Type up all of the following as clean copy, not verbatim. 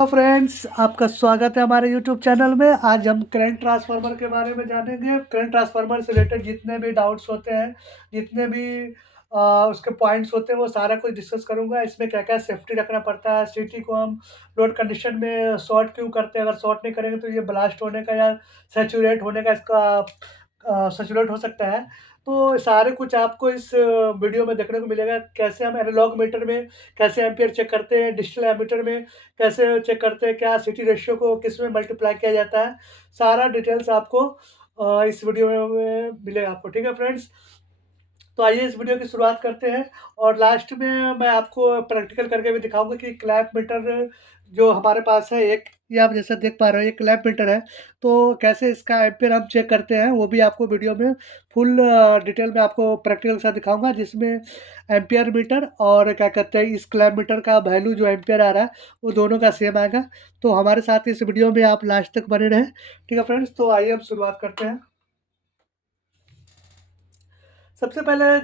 Friends, आपका स्वागत है हमारे यूट्यूब चैनल में। आज हम करंट ट्रांसफार्मर के बारे में जानेंगे। करंट ट्रांसफार्मर से रिलेटेड जितने भी डाउट्स होते हैं, जितने भी उसके पॉइंट्स होते हैं, वो सारा कुछ डिस्कस करूंगा। इसमें क्या क्या सेफ्टी रखना पड़ता है, सिटी को हम लोड कंडीशन में शॉर्ट क्यों करते हैं, अगर शॉर्ट नहीं करेंगे तो ये ब्लास्ट होने का या सैचुरेट होने का इसका सैचुरेट हो सकता है। तो सारे कुछ आपको इस वीडियो में देखने को मिलेगा। कैसे हम एनालॉग मीटर में कैसे एम्पियर चेक करते हैं, डिजिटल एमीटर में कैसे चेक करते हैं, क्या सिटी रेशियो को किस में मल्टीप्लाई किया जाता है, सारा डिटेल्स आपको इस वीडियो में मिलेगा आपको। ठीक है फ्रेंड्स, तो आइए इस वीडियो की शुरुआत करते हैं। और लास्ट में मैं आपको प्रैक्टिकल करके भी दिखाऊंगा कि क्लैंप मीटर जो हमारे पास है एक, ये आप जैसा देख पा रहे हो, ये क्लैंप मीटर है। तो कैसे इसका एम्पियर हम चेक करते हैं वो भी आपको वीडियो में फुल डिटेल में आपको प्रैक्टिकल के साथ दिखाऊंगा, जिसमें एम्पियर मीटर और क्या कहते हैं इस क्लैंप मीटर का वैल्यू जो एम्पियर आ रहा है वो दोनों का सेम आएगा। तो हमारे साथ इस वीडियो में आप लास्ट तक बने रहें। ठीक है फ्रेंड्स, तो आइए हम शुरुआत करते हैं। सबसे पहले ये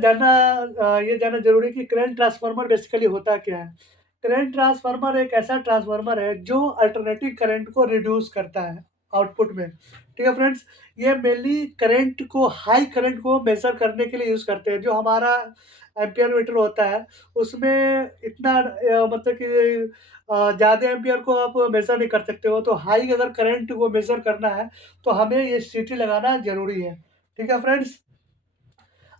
जानना ज़रूरी है कि करंट ट्रांसफ़ार्मर बेसिकली होता क्या है? करंट ट्रांसफ़ार्मर एक ऐसा ट्रांसफ़ार्मर है जो अल्टरनेटिंग करंट को रिड्यूस करता है आउटपुट में। ठीक है फ्रेंड्स? ये मेनली करंट को, हाई करंट को मेज़र करने के लिए यूज़ करते हैं। जो हमारा एम्पीयर मीटर होता है उसमें इतना मतलब कि ज़्यादा एम्पीयर को आप मेज़र नहीं कर सकते हो। तो हाई अगर करंट को मेज़र करना है तो हमें ये सीटी लगाना ज़रूरी है। ठीक है फ्रेंड्स?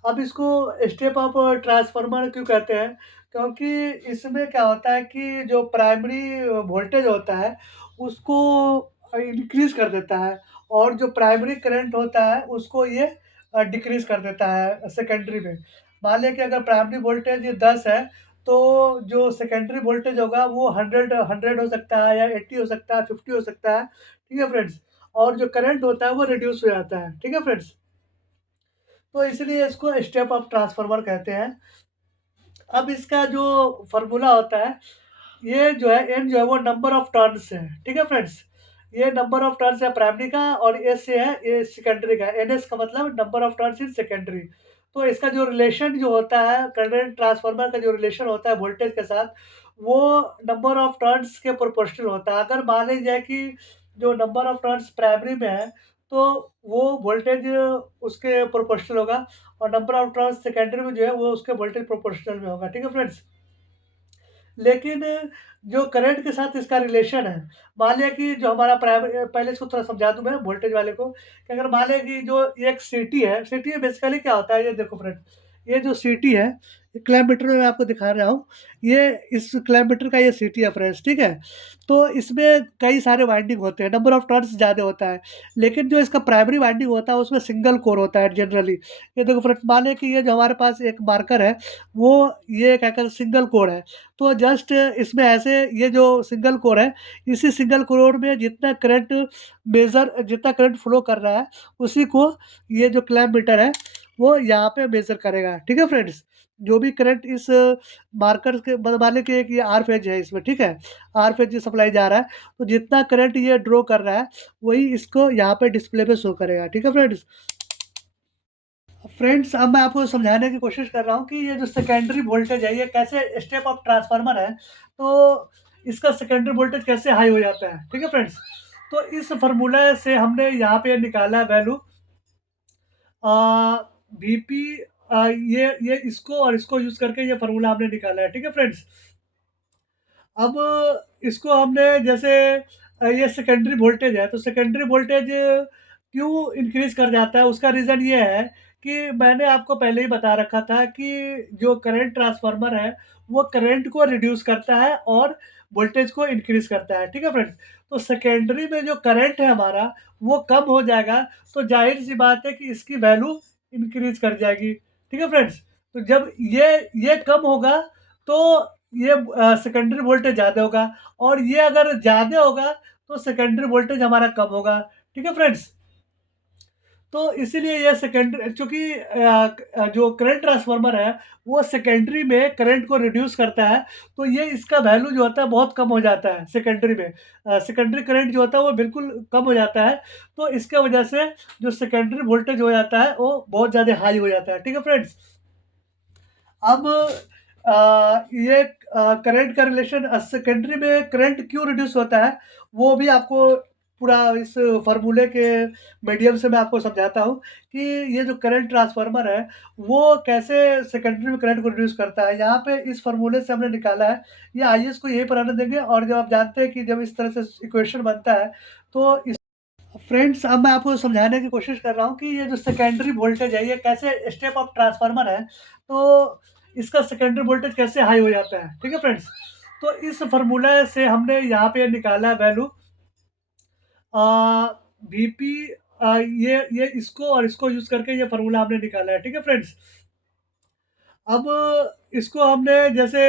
अब इसको स्टेप अप ट्रांसफार्मर क्यों कहते हैं? क्योंकि इसमें क्या होता है कि जो प्राइमरी वोल्टेज होता है, उसको इंक्रीज़ कर देता है, और जो प्राइमरी करंट होता है, उसको ये डिक्रीज़ कर देता है सेकेंडरी में। मान लें कि अगर प्राइमरी वोल्टेज 10 है, तो जो सेकेंडरी वोल्टेज होगा वो 100 हो सकता है, या 80 हो सकता है, 50 हो सकता है। ठीक है फ्रेंड्स? और जो करंट होता है वो रिड्यूस हो जाता है। ठीक है फ्रेंड्स? तो इसलिए इसको स्टेप अप ट्रांसफार्मर कहते हैं। अब इसका जो फ़ॉर्मूला होता है, ये जो है एन जो है वो नंबर ऑफ टर्न्स है। ठीक है फ्रेंड्स? ये नंबर ऑफ टर्न्स है प्राइमरी का, और एस ये है ये सेकेंडरी का। एनएस का मतलब number of turns in secondary. तो इसका जो रिलेशन जो होता है, करंट ट्रांसफार्मर का जो रिलेशन होता है वोल्टेज के साथ, वो नंबर ऑफ टर्न्स के प्रोपोर्शनल होता है। अगर मान लीजिए जाए कि जो नंबर ऑफ टर्न्स प्राइमरी में है, तो वो वोल्टेज उसके प्रोपोर्शनल होगा, और नंबर ऑफ टर्न्स सेकेंडरी में जो है वो उसके वोल्टेज प्रोपोर्शनल में होगा। ठीक है फ्रेंड्स? लेकिन जो करंट के साथ इसका रिलेशन है, मान लिया कि जो हमारा पहले इसको थोड़ा समझा दूँ मैं वोल्टेज वाले को, कि अगर मान लें कि जो एक सीटी है, सीटी में बेसिकली क्या होता है, ये देखो फ्रेंड, ये जो सीटी है, क्लैम्प मीटर में मैं आपको दिखा रहा हूँ, ये इस क्लैम्प मीटर का ये सीटी है फ्रेंड्स, ठीक है? तो इसमें कई सारे वाइंडिंग होते हैं, नंबर ऑफ टर्न्स ज़्यादा होता है, लेकिन जो इसका प्राइमरी वाइंडिंग होता है उसमें सिंगल कोर होता है जनरली। ये देखो फ्रेंड्स, मान लें कि ये जो हमारे पास एक मार्कर है, वो ये क्या कहते हैं सिंगल कोर है। तो जस्ट इसमें ऐसे ये जो सिंगल कोर है, इसी सिंगल कोर में जितना करंट फ्लो कर रहा है, उसी को ये जो क्लैम्प मीटर है, वो यहाँ पे मेज़र करेगा। ठीक है फ्रेंड्स? जो भी करंट इस मार्कर के मान लें कि एक ये आर फेज है इसमें, ठीक है? आर फेज सप्लाई जा रहा है, तो जितना करंट ये ड्रॉ कर रहा है, वही इसको यहाँ पे डिस्प्ले पे शो करेगा। ठीक है फ्रेंड्स? फ्रेंड्स, अब मैं आपको समझाने की कोशिश कर रहा हूँ कि ये जो सेकेंडरी वोल्टेज है, ये कैसे स्टेप अप ट्रांसफार्मर है, तो इसका सेकेंडरी वोल्टेज कैसे हाई हो जाता है। ठीक है फ्रेंड्स? तो इस फार्मूला से हमने यहाँ पे निकाला है वैल्यू वीपी, ये इसको और इसको यूज़ करके ये फार्मूला हमने निकाला है। ठीक है फ्रेंड्स? अब इसको हमने जैसे ये सेकेंडरी वोल्टेज है, तो सेकेंडरी वोल्टेज क्यों इंक्रीज़ कर जाता है, उसका रीज़न ये है कि मैंने आपको पहले ही बता रखा था कि जो करंट ट्रांसफ़ार्मर है, वो करंट को रिड्यूस करता है और वोल्टेज को इंक्रीज़ करता है। ठीक है फ्रेंड्स? तो सेकेंडरी में जो करंट है हमारा, वो कम हो जाएगा, तो ज़ाहिर-सी बात है कि इसकी वैल्यू इंक्रीज़ कर जाएगी। ठीक है फ्रेंड्स? तो जब ये कम होगा, तो ये सेकेंडरी वोल्टेज ज़्यादा होगा, और ये अगर ज़्यादा होगा तो सेकेंडरी वोल्टेज हमारा कम होगा। ठीक है फ्रेंड्स? तो इसीलिए ये सेकेंडरी, चूँकि जो करंट ट्रांसफार्मर है, वो सेकेंडरी में करंट को रिड्यूस करता है, तो ये इसका वैल्यू जो होता है बहुत कम हो जाता है सेकेंडरी में। सेकेंडरी करंट जो होता है वो बिल्कुल कम हो जाता है, तो इसके वजह से जो सेकेंडरी वोल्टेज हो जाता है वो बहुत ज़्यादा हाई हो जाता है। ठीक है फ्रेंड्स? अब ये करंट का रिलेशन सेकेंडरी में करंट क्यों रिड्यूस होता है, वो भी आपको पूरा इस फ़ॉर्मूले के मीडियम से मैं आपको समझाता हूँ कि ये जो करंट ट्रांसफ़ार्मर है, वो कैसे सेकेंडरी में करंट को रिड्यूस करता है। यहाँ पे इस फ़ॉर्मूले से हमने निकाला है, ये आईएएस को यही पढ़ाने देंगे और जब आप जानते हैं कि जब इस तरह से इक्वेशन बनता है, तो इस फ्रेंड्स अब मैं आपको समझाने की कोशिश कर रहा हूँ कि ये जो सेकेंडरी वोल्टेज है, ये कैसे स्टेप अप ट्रांसफार्मर है, तो इसका सेकेंडरी वोल्टेज कैसे हाई हो जाता है, ठीक है फ्रेंड्स? तो इस फ़ॉर्मूला से हमने यहाँ पे निकाला है वैल्यू अ, वीपी ये इसको और इसको यूज़ करके ये फ़ॉर्मूला हमने निकाला है, ठीक है फ्रेंड्स? अब इसको हमने जैसे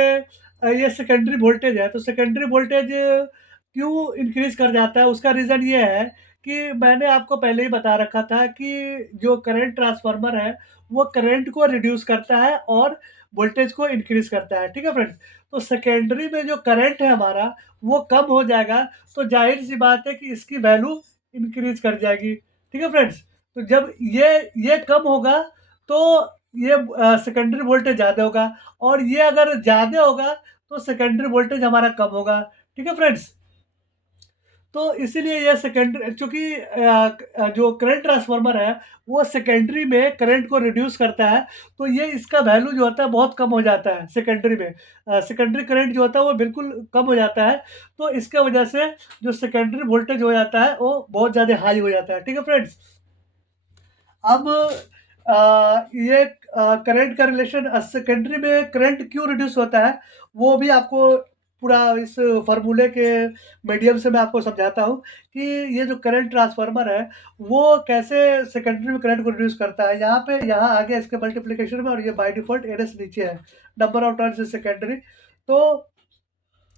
ये सेकेंडरी वोल्टेज है, तो सेकेंडरी वोल्टेज क्यों इंक्रीज़ कर जाता है, उसका रीज़न ये है कि मैंने आपको पहले ही बता रखा था कि जो करंट ट्रांसफ़ार्मर है, वो करंट को रिड्यूस करता है और वोल्टेज को इंक्रीज़ करता है, ठीक है फ्रेंड्स? तो सेकेंडरी में जो करंट है हमारा, वो कम हो जाएगा, तो ज़ाहिर-सी बात है कि इसकी वैल्यू इंक्रीज़ कर जाएगी, ठीक है फ्रेंड्स? तो जब ये कम होगा, तो ये सेकेंडरी वोल्टेज ज़्यादा होगा और ये अगर ज़्यादा होगा, तो सेकेंडरी वोल्टेज हमारा कम होगा, ठीक है फ्रेंड्स? तो इसीलिए ये सेकेंडरी चूँकि जो करंट ट्रांसफ़ार्मर है, वो सेकेंडरी में करंट को रिड्यूस करता है, तो ये इसका वैल्यू जो होता है बहुत कम हो जाता है सेकेंडरी में। सेकेंडरी करंट जो होता है वो बिल्कुल कम हो जाता है, तो इसके वजह से जो सेकेंडरी वोल्टेज हो जाता है, वो बहुत ज़्यादा हाई हो जाता है, ठीक है फ्रेंड्स? अब ये करंट का रिलेशन सेकेंडरी में करंट क्यों रिड्यूस होता है, वो भी आपको पूरा इस फ़ॉर्मूले के मीडियम से मैं आपको समझाता हूँ कि ये जो करंट ट्रांसफ़ार्मर है, वो कैसे सेकेंडरी में करंट को रिड्यूस करता है। यहाँ आ गया इसके मल्टीप्लिकेशन में और ये बाय डिफ़ॉल्ट एनएस नीचे है, number of turns in secondary. तो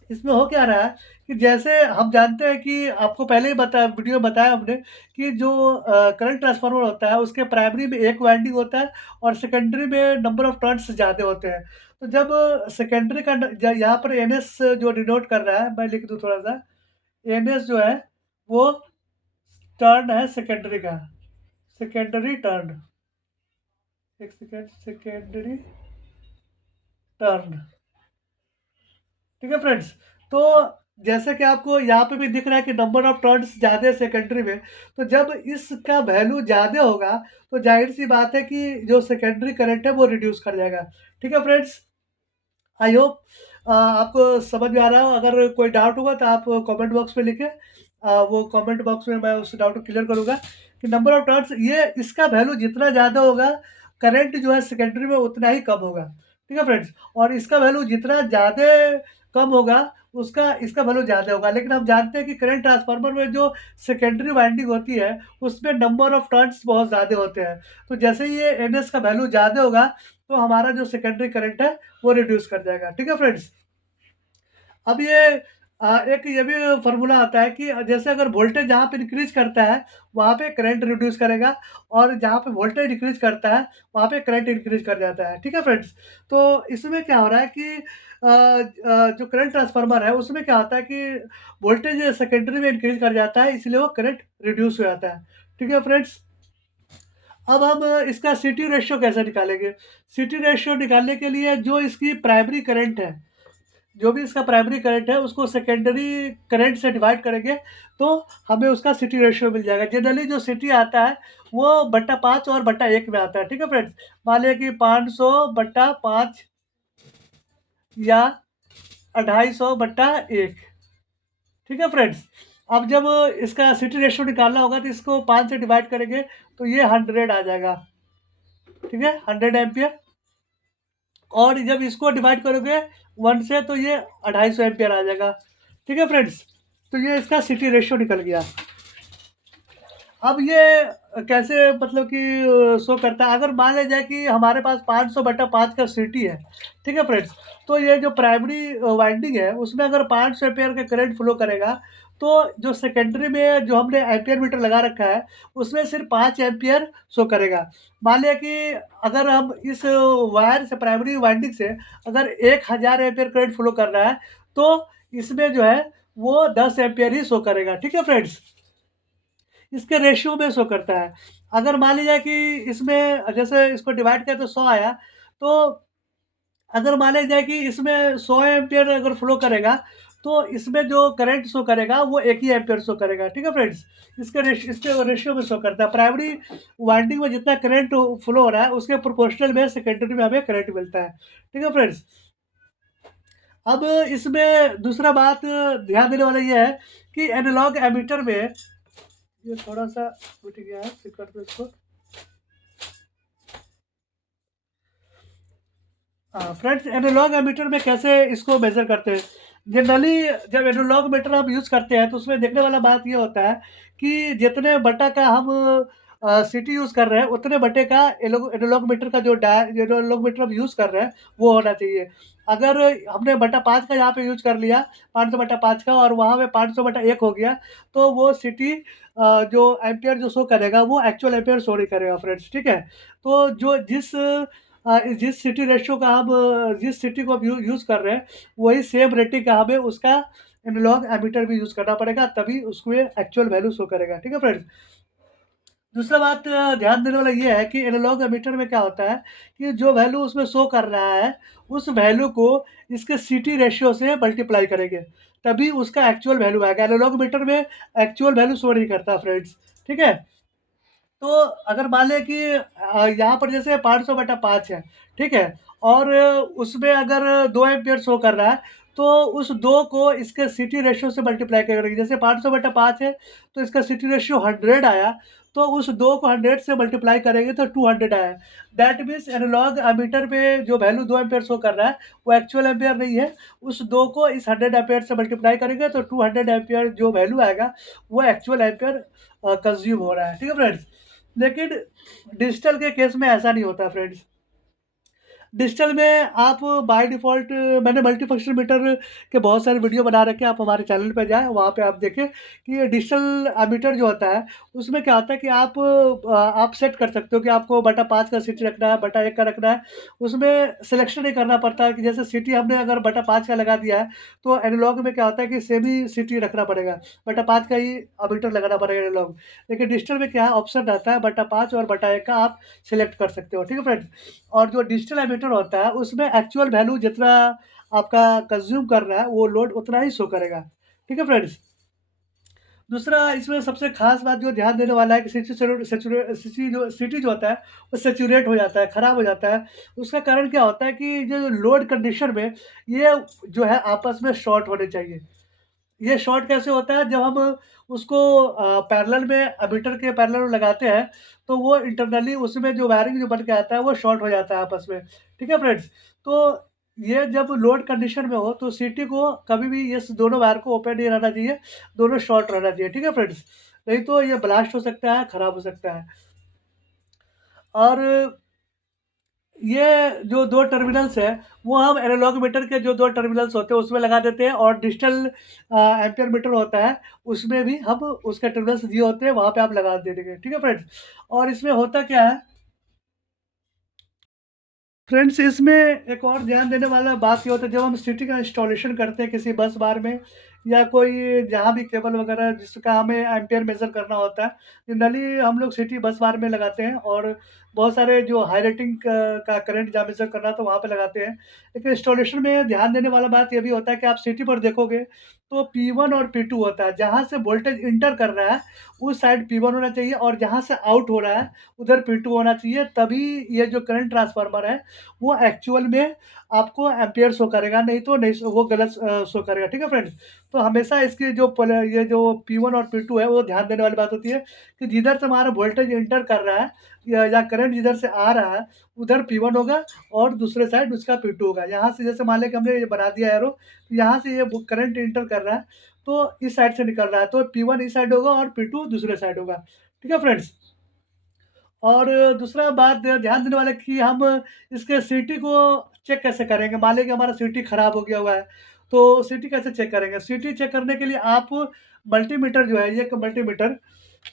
इसमें हो क्या रहा है कि जैसे हम जानते हैं कि आपको पहले ही वीडियो में बताया हमने कि जो करंट ट्रांसफार्मर होता है उसके प्राइमरी में एक वाइंडिंग होता है और सेकेंडरी में नंबर ऑफ टर्न्स ज़्यादा होते हैं। तो जब सेकेंडरी का यहाँ पर एनएस जो डिनोट कर रहा है, मैं लिख दूँ थोड़ा सा, एनएस जो है वो टर्न है सेकेंडरी का, सेकेंडरी टर्न, एक सेकेंड, सेकेंडरी टर्न, ठीक है फ्रेंड्स? तो जैसे कि आपको यहाँ पे भी दिख रहा है कि नंबर ऑफ टर्न्स ज़्यादा है सेकेंडरी में, तो जब इसका वैल्यू ज़्यादा होगा, तो ज़ाहिर-सी बात है कि जो सेकेंडरी करंट है वो रिड्यूस कर जाएगा। ठीक है फ्रेंड्स? आई होप आपको समझ में आ रहा हो, अगर कोई डाउट होगा तो आप कमेंट बॉक्स में लिखें। वो कमेंट बॉक्स में मैं उस डाउट को क्लियर करूँगा कि नंबर ऑफ टर्न्स ये इसका वैल्यू जितना ज़्यादा होगा, करंट जो है सेकेंडरी में उतना ही कम होगा। ठीक है फ्रेंड्स? और इसका वैल्यू जितना ज़्यादा कम होगा, उसका इसका वैल्यू ज़्यादा होगा। लेकिन हम जानते हैं कि करंट ट्रांसफार्मर में जो सेकेंडरी वाइंडिंग होती है, उसमें नंबर ऑफ टर्न्स बहुत ज़्यादा होते हैं। तो जैसे ही ये एनएस का वैल्यू ज़्यादा होगा, तो हमारा जो सेकेंडरी करंट है वो रिड्यूस कर जाएगा। ठीक है फ्रेंड्स? अब ये एक ये भी फ़ॉर्मूला आता है कि जैसे अगर वोल्टेज जहाँ पे इंक्रीज़ करता है, वहाँ पे करंट रिड्यूस करेगा और जहाँ पे वोल्टेज डिक्रीज़ करता है, वहाँ पे करंट इंक्रीज़ कर जाता है। ठीक है फ्रेंड्स? तो इसमें क्या हो रहा है कि जो करंट ट्रांसफ़ार्मर है, उसमें क्या होता है कि वोल्टेज सेकेंडरी में इंक्रीज़ कर जाता है, इसलिए वो करंट रिड्यूस हो जाता है। ठीक है फ्रेंड्स? अब हम इसका सीटी रेशियो कैसे निकालेंगे? सीटी रेशियो निकालने के लिए जो इसकी प्राइमरी करंट है, जो भी इसका प्राइमरी करंट है उसको सेकेंडरी करंट से डिवाइड करेंगे, तो हमें उसका सिटी रेशियो मिल जाएगा। जनरली जो सिटी आता है वो बट्टा 5 और बट्टा 1 में आता है, ठीक है फ्रेंड्स? मान लिया कि 500 बट्टा 5 या 250 बट्टा 1, ठीक है फ्रेंड्स? अब जब इसका सिटी रेशियो निकालना होगा तो इसको 5 से डिवाइड करेंगे, तो ये 100 आ जाएगा, ठीक है? 100 एम्पियर। और जब इसको डिवाइड करोगे 1 से, तो ये 250 एम्पियर आ जाएगा, ठीक है फ्रेंड्स? तो ये इसका सिटी रेशियो निकल गया। अब ये कैसे मतलब कि शो करता है, अगर मान लिया जाए कि हमारे पास 500 बटा 5 का सिटी है, ठीक है फ्रेंड्स? तो ये जो प्राइमरी वाइंडिंग है उसमें अगर 500 एम्पियर का करंट फ्लो करेगा, तो जो सेकेंडरी में जो हमने एम्पियर मीटर लगा रखा है, उसमें सिर्फ 5 एम्पियर शो करेगा। मान लिया कि अगर हम इस वायर से, प्राइमरी वाइंडिंग से अगर 1000 एम्पियर करंट फ्लो कर रहा है, तो इसमें जो है वो 10 एम्पियर ही शो करेगा, ठीक है फ्रेंड्स? इसके रेशियो में शो करता है। अगर मान लीजिए कि इसमें जैसे इसको डिवाइड किया तो 100 आया, तो अगर माना जाए कि इसमें 100 एम्पीयर अगर फ्लो करेगा, तो इसमें जो करंट शो करेगा वो 1 ही एम्पीयर शो करेगा, ठीक है फ्रेंड्स? इसके रेशियो में शो करता है। प्राइमरी वाइंडिंग में जितना करंट फ्लो हो रहा है, उसके प्रोपोर्शनल में सेकेंडरी में हमें करंट मिलता है, ठीक है फ्रेंड्स? अब इसमें दूसरा बात ध्यान देने वाला ये है कि एनालॉग एमीटर में ये थोड़ा-सा टूट गया है, ठीक कर दो इसको। हाँ, फ्रेंड्स एनालॉग एमीटर में कैसे इसको मेज़र करते हैं? जनरली जब एनालॉग मीटर हम यूज़ करते हैं तो उसमें देखने वाला बात ये होता है कि जितने बटा का हम सिटी यूज़ कर रहे हैं उतने बटे का एनालॉग मीटर का जो एनालॉग मीटर हम यूज़ कर रहे हैं वो होना चाहिए। अगर हमने बटा 5 का यहाँ पे यूज़ कर लिया 500 बटा 5 का और वहाँ पे 500 बटा 1 हो गया तो वो सिटी जो एम्पीयर जो शो करेगा वो एक्चुअल एम्पीयर शो नहीं करेगा फ्रेंड्स, ठीक है? तो जो जिस सिटी रेशियो का हम जिस सिटी को हम यूज़ कर रहे हैं, वही सेम रेटिंग का हमें उसका एनालॉग एमीटर भी यूज़ करना पड़ेगा, तभी उसको ये एक्चुअल वैल्यू शो करेगा, ठीक है फ्रेंड्स? दूसरा बात ध्यान देने वाला ये है कि एनालॉग एमीटर में क्या होता है कि जो वैल्यू उसमें शो कर रहा है, उस वैल्यू को इसके सिटी रेशियो से मल्टीप्लाई करेंगे, तभी उसका एक्चुअल वैल्यू आएगा। एनालॉग मीटर में एक्चुअल वैल्यू शो नहीं करता फ्रेंड्स, ठीक है? तो अगर मान लें कि यहाँ पर जैसे 500 बटा 5 है, ठीक है? और उसमें अगर 2 एम्पीयर शो कर रहा है, तो उस 2 को इसके सिटी रेशियो से मल्टीप्लाई करेंगे। जैसे 500 बटा 5 है, तो इसका सिटी रेशियो 100 आया, तो उस 2 को 100 से मल्टीप्लाई करेंगे तो 200 आया। दैट मीन्स एनालॉग एमीटर पे जो वैल्यू 2 एम्पीयर शो कर रहा है, वो एक्चुअल एम्पीयर नहीं है। उस 2 को इस 100 एम्पीयर से मल्टीप्लाई करेंगे तो 200 एम्पीयर जो वैल्यू आएगा, वो एक्चुअल एम्पीयर कंज़्यूम हो रहा है। ठीक है फ्रेंड्स? लेकिन डिजिटल के केस में ऐसा नहीं होता फ्रेंड्स। डिजिटल में आप बाय डिफ़ॉल्ट मैंने मल्टीफंक्शन मीटर के बहुत सारे वीडियो बना रखे हैं, आप हमारे चैनल पे जाएँ, वहाँ पे आप देखें कि ये डिजिटल मीटर जो होता है, उसमें क्या होता है कि आप सेट कर सकते हो कि आपको बटा 5 का सिटी रखना है, बटा 1 का रखना है। उसमें सिलेक्शन नहीं करना पड़ता है कि जैसे सिटी हमने अगर बटा 5 का लगा दिया है, तो एनालॉग में क्या होता है कि सेम ही सिटी रखना पड़ेगा, बटा 5 का ही मीटर लगाना पड़ेगा एनालॉग। लेकिन डिजिटल में क्या है ऑप्शन रहता है बटा 5 और बटा 1 का आप सिलेक्ट कर सकते हो, ठीक है फ्रेंड्स? और जो डिजिटल एमीटर होता है, उसमें एक्चुअल वैल्यू जितना आपका कंज़्यूम कर रहा है, वो लोड उतना ही शो करेगा। ठीक है फ्रेंड्स? दूसरा इसमें सबसे ख़ास बात जो ध्यान देने वाला है कि सिटी जो होता है, वो सैचुरेट हो जाता है, ख़राब हो जाता है। उसका कारण क्या होता है कि जो लोड कंडीशन में ये जो है आपस में शॉर्ट होने चाहिए। ये शॉर्ट कैसे होता है जब हम उसको पैरेलल में एमीटर के पैरेलल में लगाते हैं, तो वो इंटरनली उसमें जो वायरिंग जो बन के आता है वो शॉर्ट हो जाता है आपस में। ठीक है फ्रेंड्स? तो ये जब लोड कंडीशन में हो तो सीटी को कभी भी ये दोनों वायर को ओपन नहीं रहना चाहिए, दोनों शॉर्ट रहना चाहिए। ठीक है फ्रेंड्स? नहीं तो ये ब्लास्ट हो सकता है, खराब हो सकता है। और ये जो 2 टर्मिनल्स हैं, वो हम एनालॉग मीटर के जो 2 टर्मिनल्स होते हैं, उसमें लगा देते हैं और डिजिटल एम्पीयर मीटर होता है, उसमें भी हम उसके टर्मिनल्स दिए होते हैं, वहाँ पे आप लगा देंगे। ठीक है फ्रेंड्स? और इसमें होता क्या है फ्रेंड्स इसमें एक और ध्यान देने वाला बात ये होता है जब हम सिटी का इंस्टॉलेशन करते हैं किसी बस बार में या कोई जहाँ भी केबल वगैरह जिसका हमें एम्पियर मेज़र करना होता है, जनरली हम लोग सिटी बस बार में लगाते हैं और बहुत सारे जो हाई रेटिंग का करंट जहाँ मेज़र करना है तो वहाँ पे लगाते हैं। लेकिन इंस्टॉलेशन में ध्यान देने वाला बात ये भी होता है कि आप सिटी पर देखोगे तो P1 और P2 होता है। जहाँ से वोल्टेज इंटर कर रहा है, उस साइड P1 होना चाहिए और जहाँ से आउट हो रहा है, उधर P2 होना चाहिए, तभी ये जो करंट ट्रांसफार्मर है वो एक्चुअल में आपको एम्पियर शो करेगा, नहीं तो नहीं वो गलत शो करेगा, ठीक है फ्रेंड्स? तो हमेशा इसकी जो ये जो P1 और P2 है, वो ध्यान देने वाली बात होती है कि जिधर से हमारा वोल्टेज एंटर कर रहा है या करंट जिधर से आ रहा है, उधर P1 होगा और दूसरे साइड उसका P2 होगा। यहाँ से जैसे मान लें कि हमने ये बना दिया एरो, तो यहाँ से ये करंट एंटर कर रहा है, तो इस साइड से निकल रहा है, तो P1 इस साइड होगा और P2 दूसरे साइड होगा, ठीक है फ्रेंड्स? और दूसरा बात ध्यान देने वाला कि हम इसके सीटी को चेक कैसे करेंगे? मान लें कि हमारा सीटी खराब हो गया हुआ है, तो सीटी कैसे चेक करेंगे? सीटी चेक करने के लिए आप मल्टीमीटर जो है, ये एक मल्टीमीटर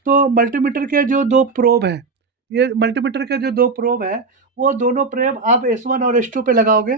तो मल्टीमीटर के जो 2 प्रोब हैं, ये मल्टीमीटर के जो 2 प्रोब हैं, वो दोनों प्रोब आप S1 और S2 पे लगाओगे।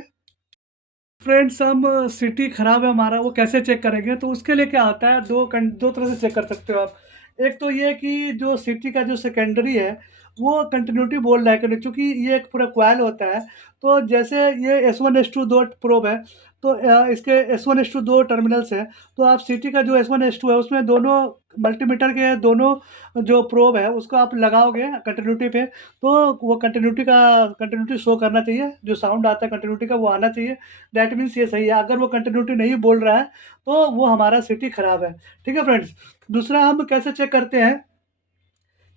फ्रेंड्स हम सिटी खराब है हमारा वो कैसे चेक करेंगे? तो उसके लिए क्या होता है 2 तरह से चेक कर सकते हो आप। एक तो ये कि जो सिटी का जो सेकेंडरी है वो कंटिन्यूटी बोल रहा है कि नहीं, चूँकि ये एक पूरा कॉइल होता है, तो जैसे ये S1 S2 2 प्रोब है, तो इसके S1 S2 2 टर्मिनल्स हैं, तो आप सीटी का जो S1 S2 है, उसमें दोनों मल्टीमीटर के दोनों जो प्रोब है, उसको आप लगाओगे कंटिन्यूटी पे, तो वो कंटिन्यूटी शो करना चाहिए, जो साउंड आता है कंटिन्यूटी का, वो आना चाहिए। दैट मीन्स ये सही है। अगर वो कंटिन्यूटी नहीं बोल रहा है, तो वो हमारा सीटी खराब है। ठीक है फ्रेंड्स? दूसरा हम कैसे चेक करते हैं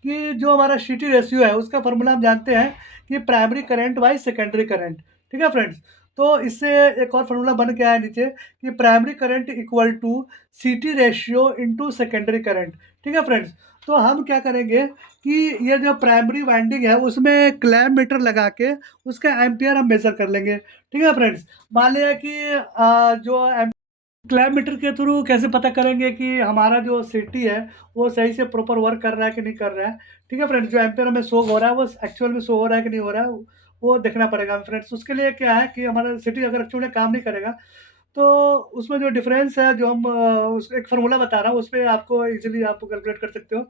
कि जो हमारा सीटी रेशियो है, उसका फ़ॉर्मूला हम जानते हैं कि primary current by secondary current. ठीक है फ्रेंड्स? तो इससे एक और फ़ॉर्मूला बन के आया नीचे कि प्राइमरी करंट इक्वल टू सीटी रेशियो इनटू सेकेंडरी करंट। ठीक है फ्रेंड्स? तो हम क्या करेंगे कि ये जो प्राइमरी वाइंडिंग है, उसमें क्लैम्प मीटर लगा के उसका एम्पीयर हम मेज़र कर लेंगे। ठीक है फ्रेंड्स? मान लिया कि जो एम क्लैम्प मीटर के थ्रू कैसे पता करेंगे कि हमारा जो सिटी है, वो सही से प्रॉपर वर्क कर रहा है कि नहीं कर रहा है। ठीक है फ्रेंड्स? जो एम्पीयर हमें शो हो रहा है, वो एक्चुअल में शो हो रहा है कि नहीं हो रहा है, वो देखना पड़ेगा हमें फ्रेंड्स। उसके लिए क्या है कि हमारा सिटी अगर एक्चुअली काम नहीं करेगा, तो उसमें जो डिफरेंस है, जो हम उस एक फ़ॉर्मूला बता रहा हूँ, उसपे आपको ईज़िली आप कैलकुलेट कर सकते हो।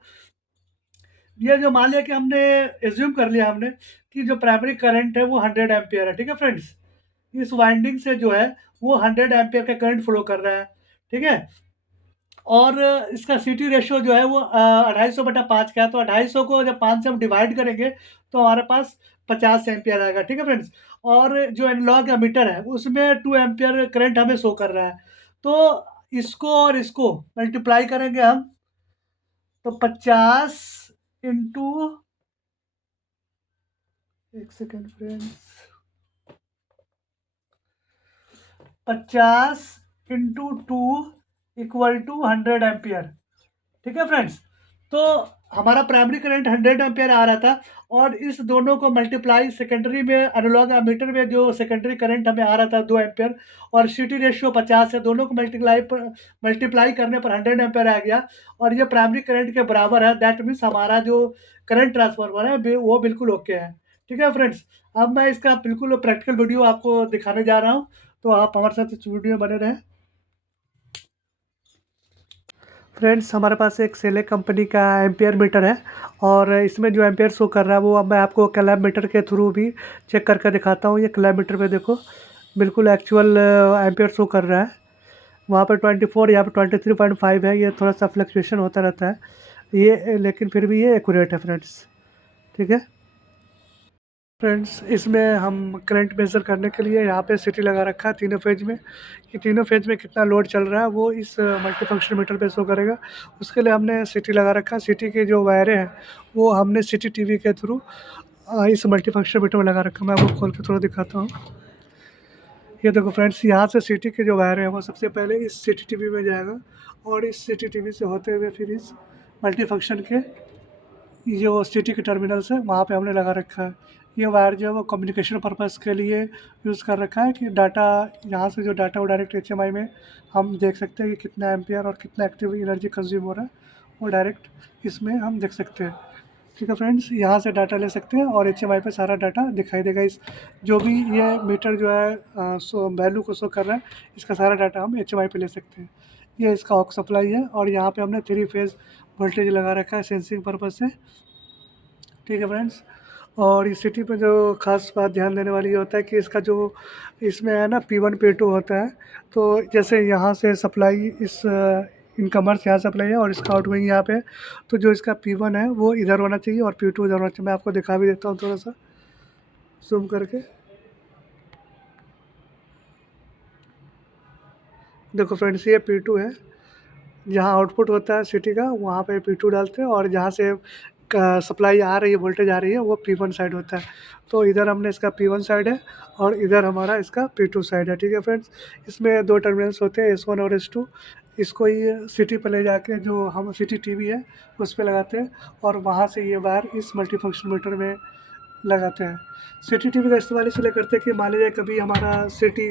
ये जो मान लिया कि हमने एज़्यूम कर लिया हमने कि जो प्राइमरी करंट है, वो 100 एम्पीयर है। ठीक है फ्रेंड्स? इस वाइंडिंग से जो है, वो 100 एम्पीयर का करंट फ्लो कर रहा है। ठीक है? और इसका सीटी रेशियो जो है वो 250/5 का है, तो 250 को जब 5 से हम डिवाइड करेंगे, तो हमारे पास 50 एम्पीयर आएगा। ठीक है फ्रेंड्स? और जो एनालॉग एमीटर है, उसमें 2 एम्पीयर करंट हमें शो कर रहा है। तो इसको और इसको मल्टीप्लाई करेंगे हम, तो 50 into, 1 second friends, 50 into 2 equal to 100 ampere. ठीक है फ्रेंड्स? तो हमारा प्राइमरी करंट 100 एम्पीयर आ रहा था, और इस दोनों को मल्टीप्लाई सेकेंडरी में एनालॉग एमीटर में जो सेकेंडरी करंट हमें आ रहा था 2 एम्पीयर, और सीटी रेशियो 50 है, दोनों को मल्टीप्लाई करने पर 100 एम्पीयर आ गया, और ये प्राइमरी करंट के बराबर है। दैट मीन्स हमारा जो करंट ट्रांसफार्मर है, वो बिल्कुल ओके है। ठीक है फ्रेंड्स? अब मैं इसका बिल्कुल प्रैक्टिकल वीडियो आपको दिखाने जा रहा हूँ, तो आप हमारे साथ इस वीडियो में बने रहें। फ्रेंड्स, हमारे पास एक सेलेक्ट कंपनी का एम्पीयर मीटर है, और इसमें जो एम्पीयर शो कर रहा है, वो अब मैं आपको क्लैम्प मीटर के थ्रू भी चेक करके दिखाता हूँ। ये क्लैम्प मीटर पे देखो, बिल्कुल एक्चुअल एम्पीयर शो कर रहा है। वहाँ पे 24, यहाँ पे 23.5 है। ये थोड़ा सा फ्लक्चुएशन होता रहता है ये, लेकिन फिर भी ये एक्यूरेट है फ्रेंड्स। ठीक है फ्रेंड्स, इसमें हम करंट मेज़र करने के लिए यहाँ पे सिटी लगा रखा है तीनों फेज में, कि तीनों फेज में कितना लोड चल रहा है, वो इस मल्टीफंक्शन मीटर पे शो करेगा। उसके लिए हमने सिटी लगा रखा है। सिटी के जो वायरें हैं, वो हमने सिटी टीवी के थ्रू इस मल्टीफंक्शन मीटर में लगा रखा है। मैं आपको खोल के थोड़ा दिखाता हूँ। ये देखो फ्रेंड्स, यहाँ से सिटी के जो वायर हैं, वो सबसे पहले इस सिटी टीवी में जाएगा, और इस सिटी टीवी से होते हुए फिर इस मल्टीफंक्शन के ये वो सिटी के टर्मिनल्स है, वहाँ पे हमने लगा रखा है। ये वायर जो है वो कम्युनिकेशन पर्पज़ के लिए यूज़ कर रखा है, कि डाटा, यहाँ से जो डाटा वो डायरेक्ट एचएमआई में हम देख सकते हैं कि कितना एम्पीयर और कितना एक्टिव एनर्जी कंज्यूम हो रहा है, वो डायरेक्ट इसमें हम देख सकते हैं। ठीक है फ्रेंड्स, यहाँ से डाटा ले सकते हैं, और एचएमआई पे सारा डाटा दिखाई देगा। इस जो भी ये मीटर जो है सो वैल्यू को शो कर रहा है, इसका सारा डाटा हम एचएमआई पे ले सकते हैं। ये इसका ऑक्स सप्लाई है, और यहाँ पे हमने 3 फेज़ वोल्टेज लगा रखा है सेंसिंग पर्पज़ से। ठीक है फ्रेंड्स, और इस सिटी पे जो ख़ास बात ध्यान देने वाली ये होता है कि इसका जो इसमें है ना P1 P2 होता है। तो जैसे यहाँ से सप्लाई इस इनकमर से यहाँ सप्लाई है, और इसका आउटगोइंग यहाँ पे है। तो जो इसका P1 है, वो इधर होना चाहिए, और P2 इधर होना चाहिए। मैं आपको दिखा भी देता हूँ थोड़ा सा ज़ूम करके। देखो फ्रेंड्स, ये P2 है। जहाँ आउटपुट होता है सिटी का, वहाँ पे P2 डालते हैं, और जहाँ से सप्लाई आ रही है, वोल्टेज आ रही है, वो P1 साइड होता है। तो इधर हमने इसका P1 साइड है, और इधर हमारा इसका P2 साइड है। ठीक है फ्रेंड्स, इसमें 2 टर्मिनल्स होते हैं, S1 और S2। इसको ये सिटी पे ले जाके, जो हम सिटी टीवी है, उस पे लगाते हैं, और वहाँ से ये वायर इस मल्टीफंक्शन मीटर में लगाते हैं। सिटी टीवी का इस्तेमाल इसलिए करते हैं कि मान लीजिए कभी हमारा सिटी,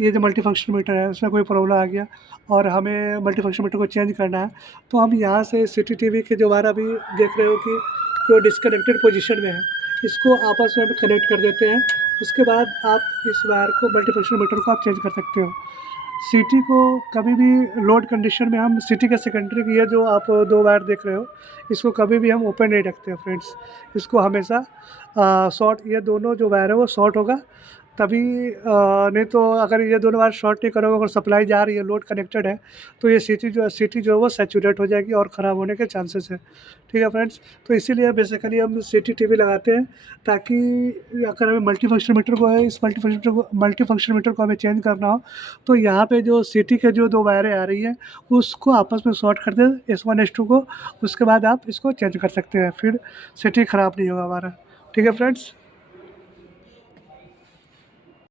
ये जो मल्टीफंक्शन मीटर है, उसमें कोई प्रॉब्लम आ गया, और हमें मल्टीफंक्शन मीटर को चेंज करना है, तो हम यहाँ से सिटी टीवी के जो वायर अभी देख रहे हो कि जो डिस्कनेक्टेड पोजीशन में है, इसको आपस में कनेक्ट कर देते हैं। उसके बाद आप इस वायर को, मल्टीफंक्शन मीटर को आप चेंज कर सकते हो। सीटी को कभी भी लोड कंडीशन में हम सीटी के सेकेंडरी की ये जो आप 2 वायर देख रहे हो, इसको कभी भी हम ओपन नहीं रखते हैं फ्रेंड्स। इसको हमेशा शॉर्ट, ये दोनों जो वायर है वो शॉर्ट होगा तभी, नहीं तो अगर ये दोनों वायर शॉर्ट नहीं करोगे, अगर सप्लाई जा रही है, लोड कनेक्टेड है, तो ये सीटी जो है वो सैचुरेट हो जाएगी और ख़राब होने के चांसेस है। ठीक है फ्रेंड्स? तो इसीलिए बेसिकली हम सीटी टीवी लगाते हैं, ताकि अगर हमें मल्टीफंक्शन मीटर को है, इस मल्टीफंक्शन मीटर को हमें चेंज करना हो, तो यहाँ पे जो सीटी के जो 2 वायरें आ रही हैं, उसको आपस में शॉर्ट कर दें S1 S2 को, उसके बाद आप इसको चेंज कर सकते हैं, फिर सीटी ख़राब नहीं होगा हमारा। ठीक है फ्रेंड्स?